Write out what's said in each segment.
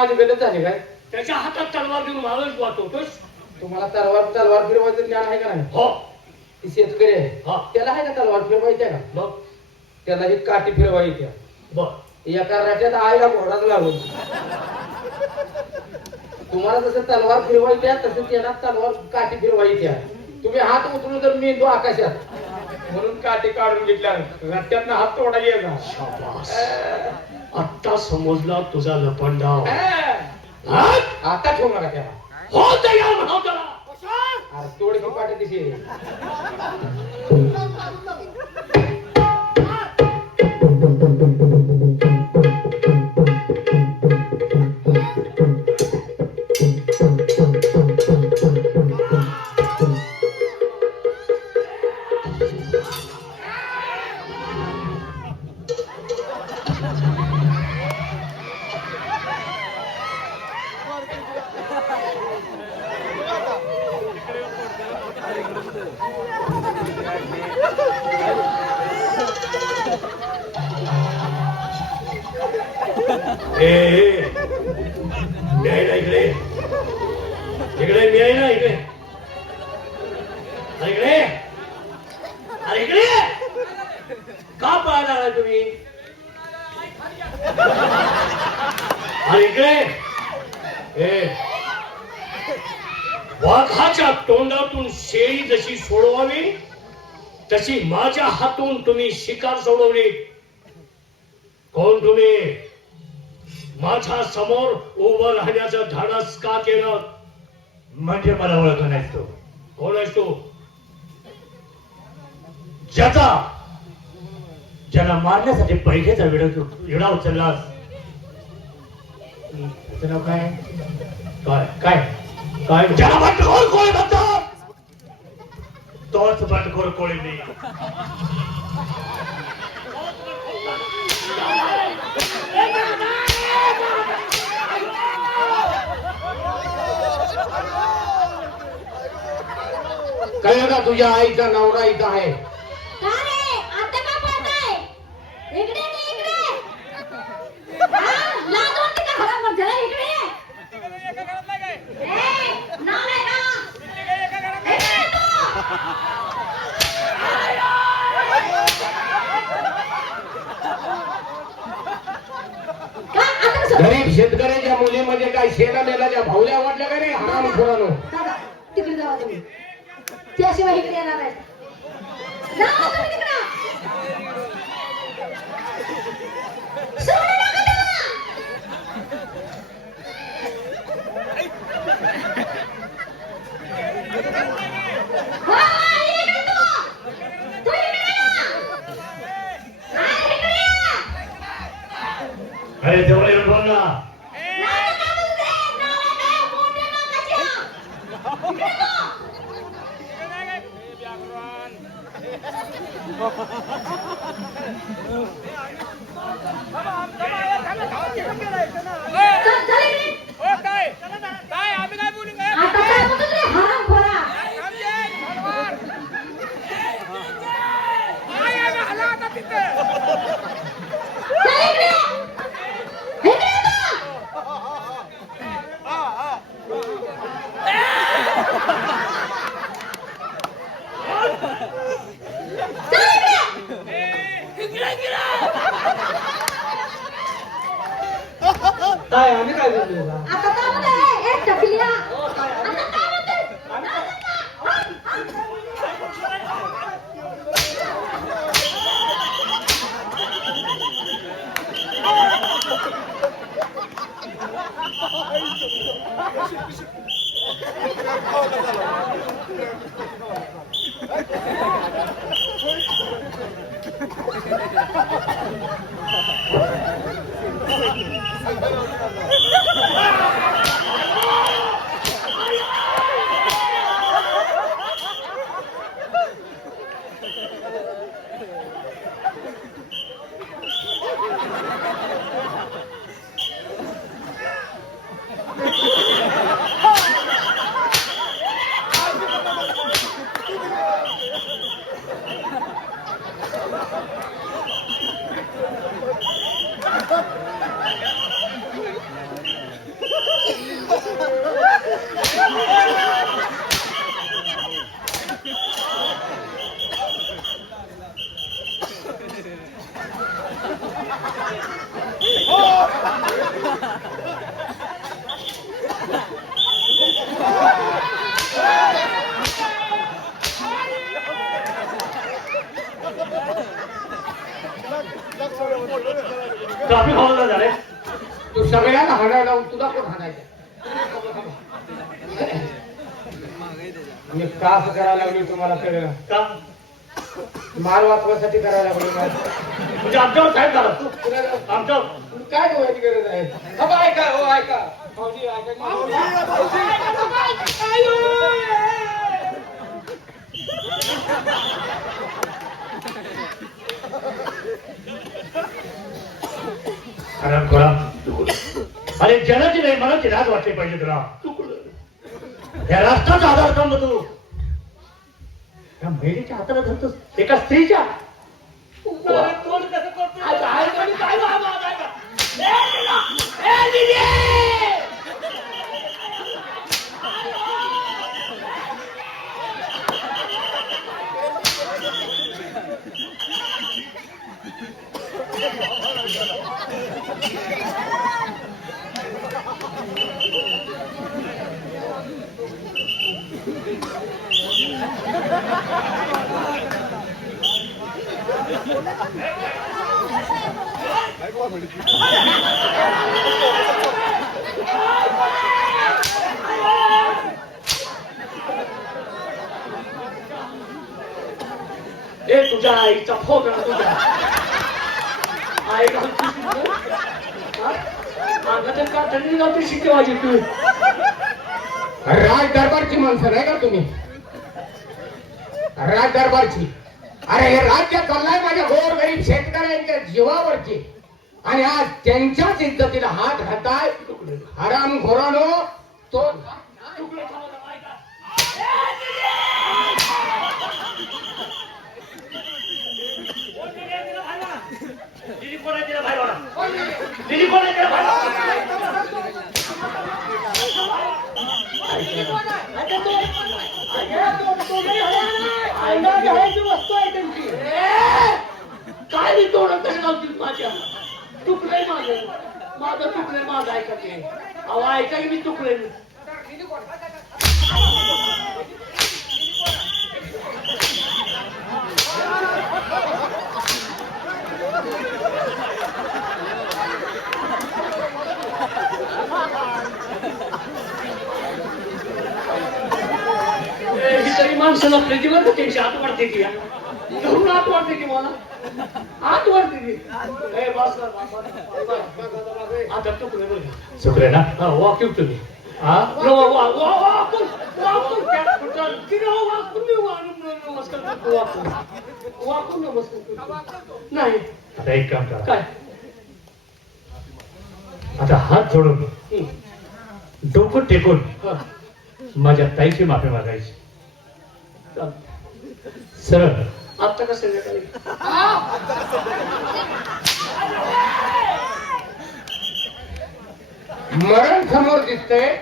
माझी गलत झाली काय? त्याच्या हातात तलवार घेऊन मावळच वाचवतोस. तुम्हाला तलवार फिरवायचं ज्ञान आहे का नाही? हो. ती शेतकरी आहे. त्याला आहे का तलवार फिरवायची का? मग त्याला ही काठी फिरवायची. बर एका राट्यात आईला घोडाच लागून. तुम्हाला जसं तलवार फिरवायची तसं त्याला तलवार काठी फिरवायची. तुम्ही हात उचलून तर मेंदू आकाशात, म्हणून काठी काढून घेतल्या. रट्ट्यातनं हात तोडा गेला. शाबास. आता समजला तुझा लपंडाव. आता ठेवू नका त्याला. हो तयार म्हणाव त्याला. अरे तोड की पाठी दिशी. का पळायला लागला तुम्ही? अरे इकडे. वाघाच्या तोंडातून शेळी जशी सोडवावी तशी माझ्या हातून तुम्ही शिकार सोडवली. कोण तुम्ही? माझ्या समोर उभं राहण्याचं धाडस का केलं? म्हणजे मला ओळख नाही तो. कोण आहेस तू? ज्याला मारण्यासाठी पैशाचा विडा उचललास. त्याचं नाव काय? काय काय काय? ज्याला बंडखोर कोळी म्हणतात तोच बंडखोर कोळी नाही. कळलं का? तुझ्या आईचा नवरा इथं आहे. गरीब शेतकऱ्याच्या मुलीमध्ये काय शेला मेलाच्या भावल्या वाटल्या का रे? हराम खोरानो. तिकडे जावा तुम्ही. त्याशिवाय इकडे येणार नाही. जावा तुम्ही तिकडे. सोडू नका त्याला. इकडे तू. तू इकडे ये. इकडे ये. अरे जवळ येऊन बोल ना. काय आम्ही काय बोललो का? आता काय म्हणते? एक टकल्या. आता काय म्हणते? ट्रॅफिक हॉलला झाले. तू सगळ्यांना हाणायला लावून तुला कोण हाणायचं? मी का असं करायला लागली तुम्हाला कळलं का माल वाचवासाठी करायला लागली म्हणजे आमच्यावर साहेब झाला तू आमच्यावर काय ठेवायची गरज आहे? हो ऐका हो ऐका भाऊजी ऐका अरे खोरा अरे जनाची नाही मनाची राज वाटली पाहिजे तुला. या राष्ट्राचा आधार स्तंभ तू या महिलेच्या हाताला धरतोस एका स्त्रीच्या. कोण कसं करतो? ए तुझ्या आईचा फोक आहे तुझ्या आईला अंगाच्या का थंडी जाते शिकेवायची तू. राज दरबारची माणसं नाही का तुम्ही? राज दरबारची. अरे हे राज्य चाललंय माझ्या गोरगरीब शेतकऱ्यांच्या जीवावरची आणि आज त्यांच्याच इज्जतीला हात घालताय हराम खोरानो. तो दिली कोणा तिला बाहेर वाढा. दिली कोणा तिला बाहेर वस्तू आहे त्यांची. काय मी तोडत तरी नव्हती माझ्या चुकलंय माझं चुकलंय माझं ऐका ते अहो ऐका की मी चुकलंय. ही तरी माणसाला प्रतिबंध त्यांची हात वाढते की धरून हात वाढते की मला हात वाढते की आता चुकले बघ चुकले ना हा वाकिव तुम्ही हा वाकून नमस्कार नाही. आता एक काम करा काय आता हात जोडून डोकं टेकून माझ्या ताईची माफी मागायची. सरळ आता का संध्याकाळी मरण समोर दिसतंय.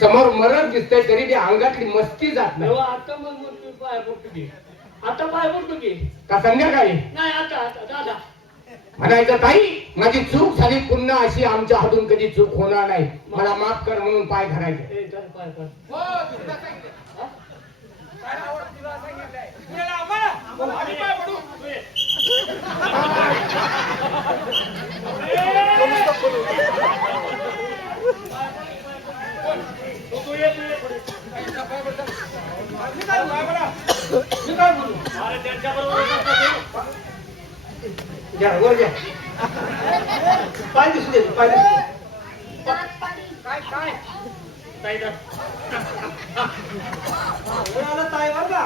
समोर मरण दिसतंय तरी ती अंगातली मस्ती जात नाही. आता मग तुम्ही पाय पडतो की आता पाय पडतो की का संध्याकाळी नाही आता आता दादा म्हणायचं ताई माझी चूक झाली पुन्हा अशी आमच्या हातून कधी चूक होणार नाही मला माफ कर म्हणून पाय धरायचे. ए, धर पाय पड. अरे त्यांच्याबरोबर घ्या वर घ्या. पाय दिसू दे पाय दिसू दे. काय काय ताई धर. ताई वर का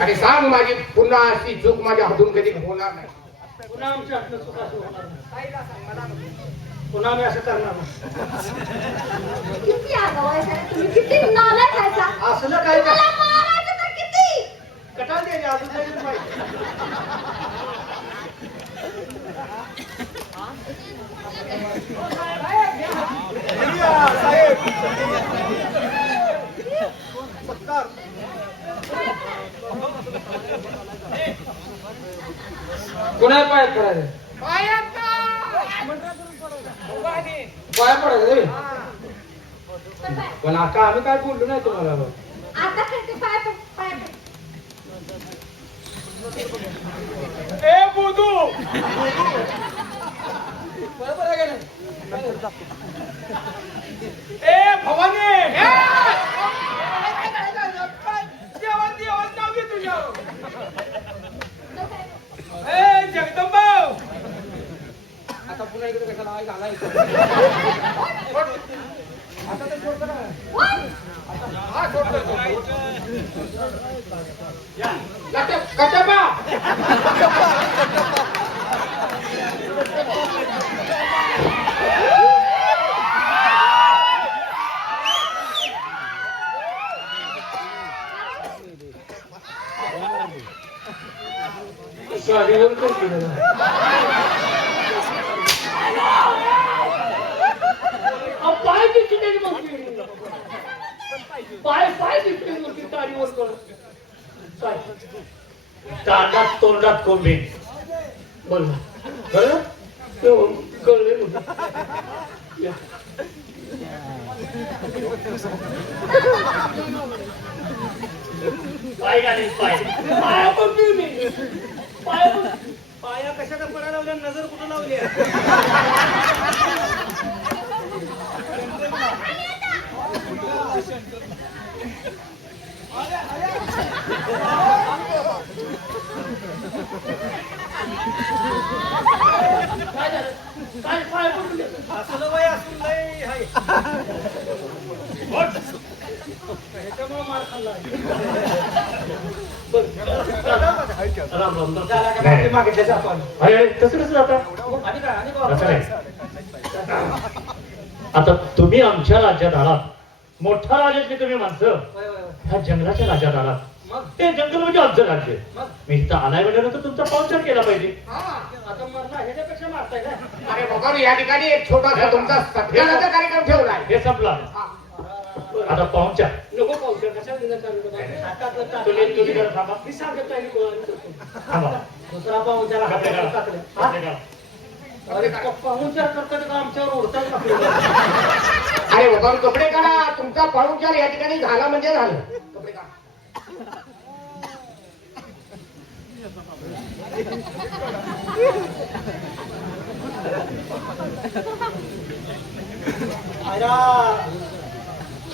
आणि सांग माझी पुन्हा अशी चूक माझ्या हातून कधी होणार नाही. पुन्हा आमच्या हातनं चूक असं होणार नाही. पुन्हा आम्ही असं करणार नाही. किती आगाऊ आहे साहेब, तुम्ही किती नालायक आहे सा. असलं काय तुम्हाला मारायचं तर किती. कटाळ द्यायची अजून काही माहिती. कोणाला पायात पडायचं पाया पडायचं रे. पण आता आम्ही काय बोललो नाही तुम्हाला. आता करते पाय पड, पाय पड. ए बुधू बरोबर आहे का नाही? ए भवानी जेवण जेवण नाव घे तुझ्यावर. ए जगदंबा आता पुन्हा इकडे कशाला आई घालायचं. आता तर सोड करा. हा सोड कटपा गाडीवर कोण केलं पाय दिसते त्याची मग पाय दिसते मूर्ती तारीवर करत. ताटात तोंडात कोंबे बोल बरं कळले या. पाय घालीन पाय पाया पडतो मी पाया कशाला पडायला लावल्या नजर कुठं लावली काय पाय पडले असलं बाई असून नाही हाय ह्याच्यामुळे मार खाल्ला राम राम मागितलं आपण तसं कसं जाता आणि काय असं नाही. आता तुम्ही आमच्या राज्यात आलात, मोठ्या राज्यातली तुम्ही माणसं ह्या जंगलाच्या राज्यात आलात. ते जंगल म्हणजे आमचं राज्य. मी इथं आलाय म्हटल्यानंतर तुमचा पाहुणचार केला पाहिजे. आता मरला ह्याच्यापेक्षा मारताय का? अरे बाबा या ठिकाणी एक छोटासा तुमचा सत्काराचा कार्यक्रम ठेवलाय. हे संपला आता पाहुणचार नको पाहुणचार कशाला दिला चालू तुम्ही जरा थांबा. मी सांगतो आहे मी थांबा. दुसरा पाहुणचार कपडे काढा. कपडे काढा. अरे पाहुणचार करतात का आमच्यावर ओढतात आपल्याला. अरे बाबा कपडे काढा. तुमचा पाहुणचार या ठिकाणी झाला म्हणजे झालं. कपडे काढा.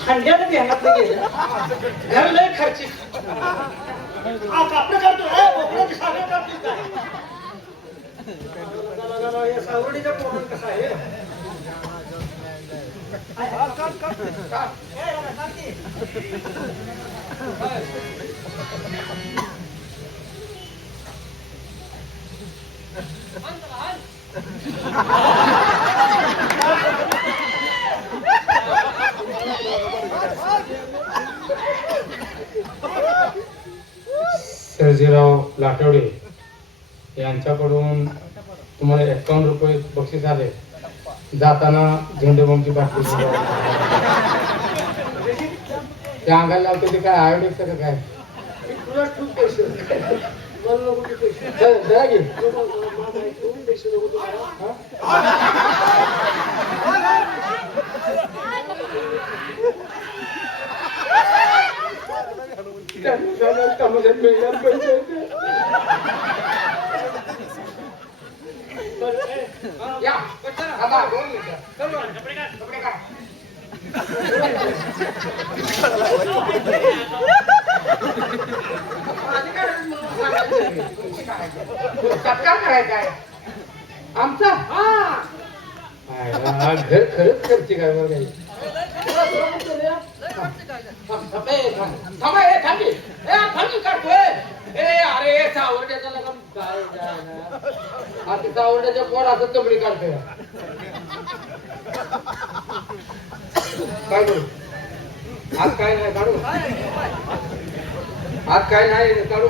हंड्यानं ध्यानात गेलं घर लय खर्ची आपलं करतो सावरडीच्या पोरण कसा आहे सर्जेराव लाटवडे यांच्याकडून तुम्हाला 51 रुपये बक्षीस आले. जाताना झेंडूबामची बाटली त्या अंगाला लावते ते काय आयोडिकचं का काय तुला खूप पैसे मला नको ते पैसे जरा घे. पैसे नको तुम्हाला मिळणार पैसे या थांबा, 2 मिनिटं. कपडे काढा. सत्कार करायचा आहे आमचा. घर खरंच खर्ची काय बरं काही थांबा हे थांबी थांबी काढतोय ए अरे सावरड्याचा लगा काय आता सावरड्याच्या पोराचं तबडी काढतोय काय करू आज काय नाही काढू आज काय नाही काढू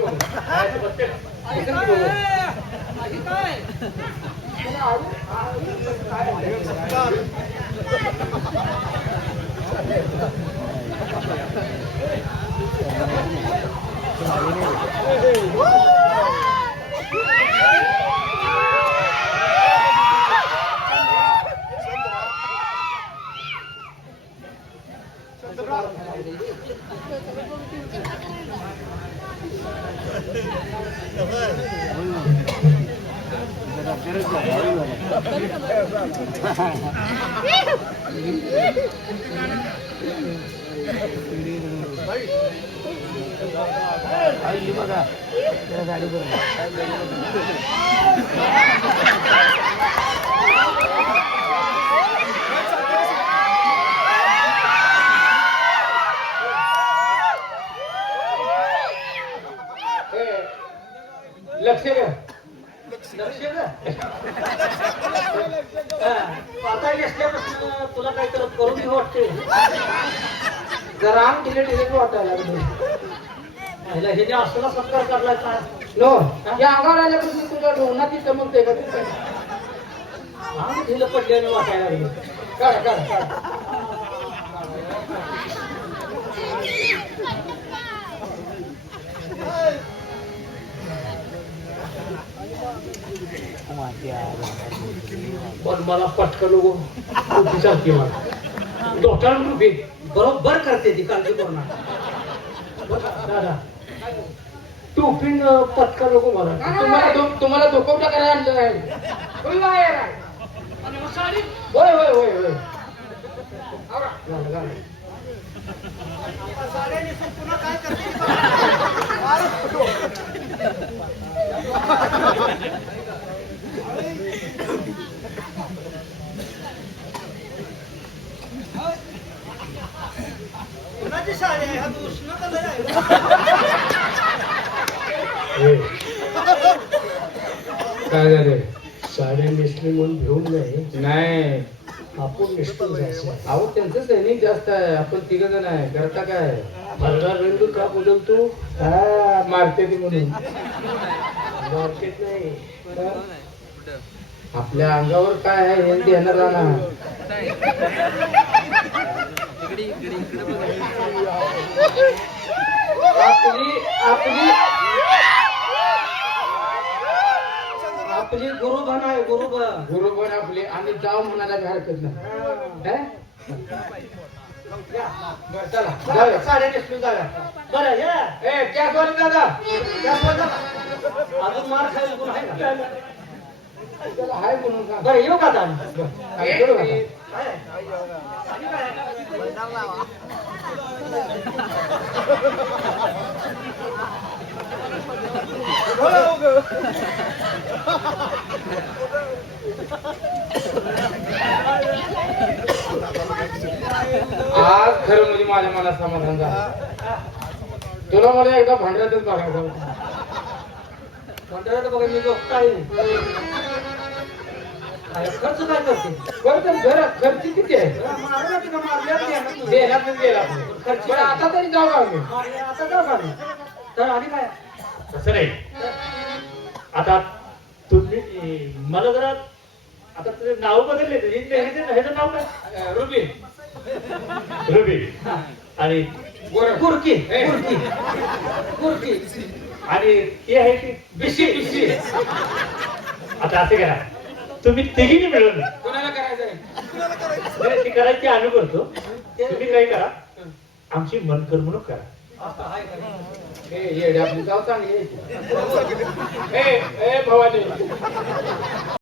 लक्ष द्या लक्ष द्या आता असल्यापासून तुला काय करत करून घेऊ वाटते जरा आम डिलेट वाटायला लागले हे जे असला सत्कार करला काय नो या अंगावर आल्यापासून तुझ्या डोंगणाची चमकते का ते आम्ही ढिलं पडल्यानं वाटायला लागलं काढ काढ काढ पण मला पटकन विचारते मला डॉक्टर बरोबर करते ती काळजी करू नका दादा तू पिन पटका नको मला तुम्हाला धोकवटा करायला आणलं नाही होय होय होय होय काय झालं साड्या नेसले म्हणून घेऊन नाही आपण नेसतो जायचं अहो त्यांचं सैनिक जास्त आहे आपण तिघ जण आहे करता काय मला रंग का बदलतो हा मारते ती म्हणून मार्केट नाही आपल्या अंगावर काय आहे हे देणार राहणार आपली आपली आपली गुरुबन आहे गुरुबन गुरुबन आपले आम्ही जाऊ म्हणायला काही हरकत नाही हे? बरं, चला जाऊया. साड्या नेसून जाऊया बरं या ए क्या बोल दादा अजून मार खायला गुण आहे का त्याला हाय म्हणून सांग. बरं येऊ का आता काय करू आता? आज खरं म्हणजे माझ्या मनात समाधान झालं तुला मला एकदा भांडऱ्यातच बघायचं होतं. मंडळात बघा मी बघता आहे खर्च काय करते बरं तर घरात खर्च किती आहे मारला तिला मारल्या देण्यातच गेला खर्च बरं आता तरी जाऊ आम्ही आता जाऊ का मी? तर आणि काय तसं नाही आता तुम्ही मला जरा आता तुझे नाव बदलले ह्याचं नाव काय रुबी रुबी आणि कुर्की ए. कुर्की कुर्की आणि हे आहे की बिशी बिशी आता असं करा तुम्ही तिघीने मिळून कोणाला करायचंय ती करायची आम्ही करतो तुम्ही काय करा आमची मन करमणूक करा ए येडे आपली जाऊ चांगली आहे. ए ए भवानी